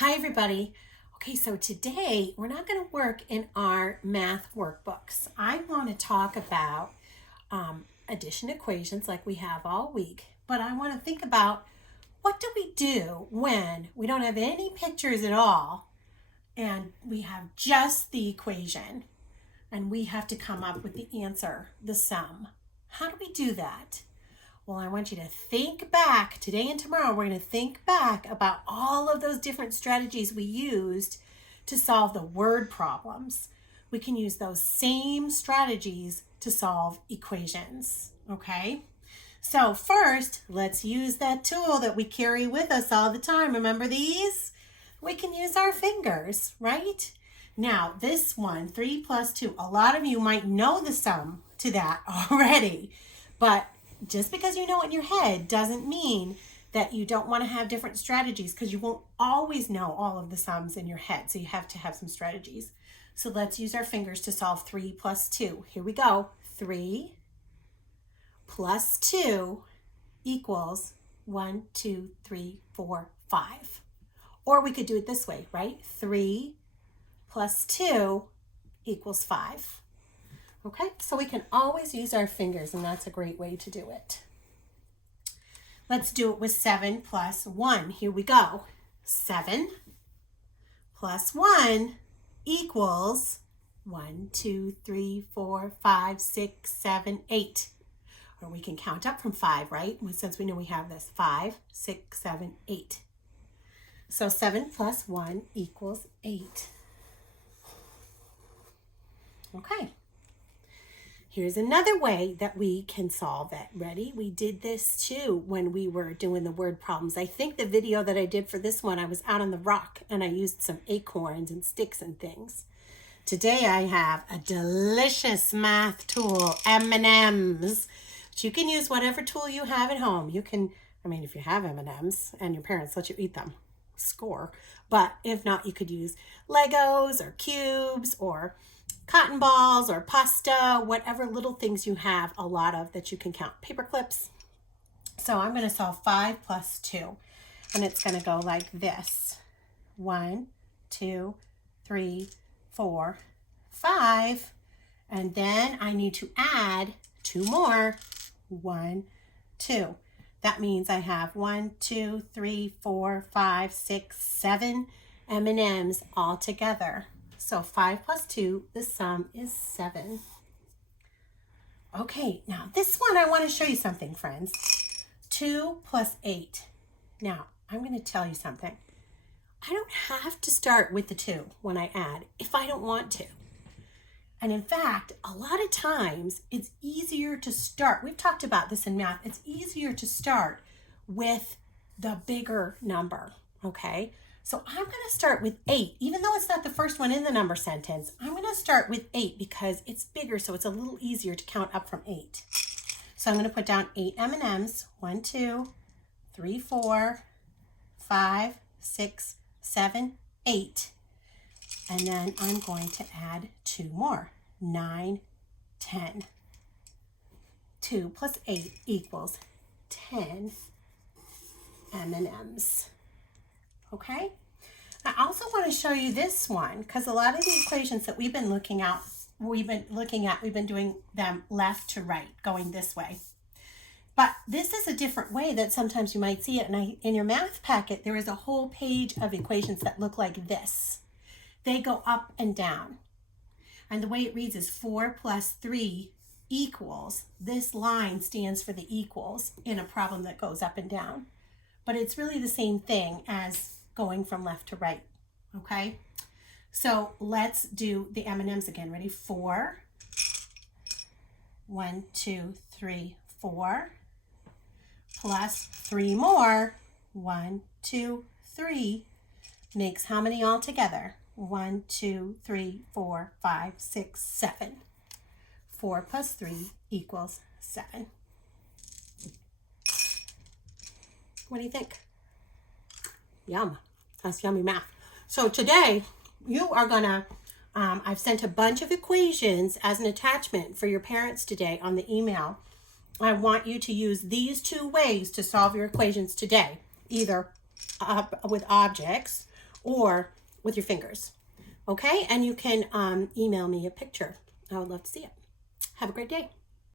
Hi, everybody. Okay, so today we're not going to work in our math workbooks. I want to talk about addition equations like we have all week, but I want to think about what do we do when we don't have any pictures at all and we have just the equation and we have to come up with the answer, the sum. How do we do that? Well, I want you to think back today and tomorrow. We're going to think back about all of those different strategies we used to solve the word problems. We can use those same strategies to solve equations. Okay? So, first, let's use that tool that we carry with us all the time. Remember these? We can use our fingers, right? Now, this one, 3 plus 2, a lot of you might know the sum to that already, but just because you know it in your head doesn't mean that you don't want to have different strategies, because you won't always know all of the sums in your head. So you have to have some strategies. So let's use our fingers to solve 3 plus 2. Here we go. 3 plus 2 equals 1, 2, 3, 4, 5. Or we could do it this way, right? 3 plus 2 equals 5. Okay, so we can always use our fingers, and that's a great way to do it. Let's do it with 7 plus 1. Here we go. 7 plus 1 equals 1, 2, 3, 4, 5, 6, 7, 8. Or we can count up from 5, right? Since we know we have this. 5, 6, 7, 8. So 7 plus 1 equals 8. Okay. Here's another way that we can solve it. Ready? We did this too when we were doing the word problems. I think the video that I did for this one, I was out on the rock and I used some acorns and sticks and things. Today I have a delicious math tool, M&Ms. But you can use whatever tool you have at home. You can, if you have M&Ms and your parents let you eat them, score. But if not, you could use Legos or cubes or cotton balls or pasta, whatever little things you have a lot of that you can count. Paper clips. So I'm going to solve 5 plus 2. And it's going to go like this. 1, 2, 3, 4, 5. And then I need to add 2 more. 1, 2. That means I have 1, 2, 3, 4, 5, 6, 7 M&Ms all together. So 5 plus 2, the sum is 7. Okay, now this one I want to show you something, friends. 2 plus 8. Now, I'm going to tell you something. I don't have to start with the 2 when I add if I don't want to. And in fact, a lot of times it's easier to start. We've talked about this in math. It's easier to start with the bigger number, okay? So I'm going to start with 8. Even though it's not the first one in the number sentence, I'm going to start with 8 because it's bigger, so it's a little easier to count up from 8. So I'm going to put down 8 M&Ms. 1, 2, 3, 4, 5, 6, 7, 8. And then I'm going to add 2 more. 9, 10. 2 plus 8 equals 10 M&Ms. Okay? I also want to show you this one because a lot of the equations that we've been doing them left to right, going this way. But this is a different way that sometimes you might see it. And in your math packet, there is a whole page of equations that look like this. They go up and down. And the way it reads is 4 plus 3 equals. This line stands for the equals in a problem that goes up and down. But it's really the same thing as going from left to right, okay? So let's do the M&Ms again. Ready? 4, 1, 2, 3, 4, plus 3 more, 1, 2, 3, makes how many all together? 1, 2, 3, 4, 5, 6, 7. 4 plus 3 equals 7. What do you think? Yum. That's yummy math. So today, you are going to, I've sent a bunch of equations as an attachment for your parents today on the email. I want you to use these 2 ways to solve your equations today, either with objects or with your fingers. Okay, and you can email me a picture. I would love to see it. Have a great day.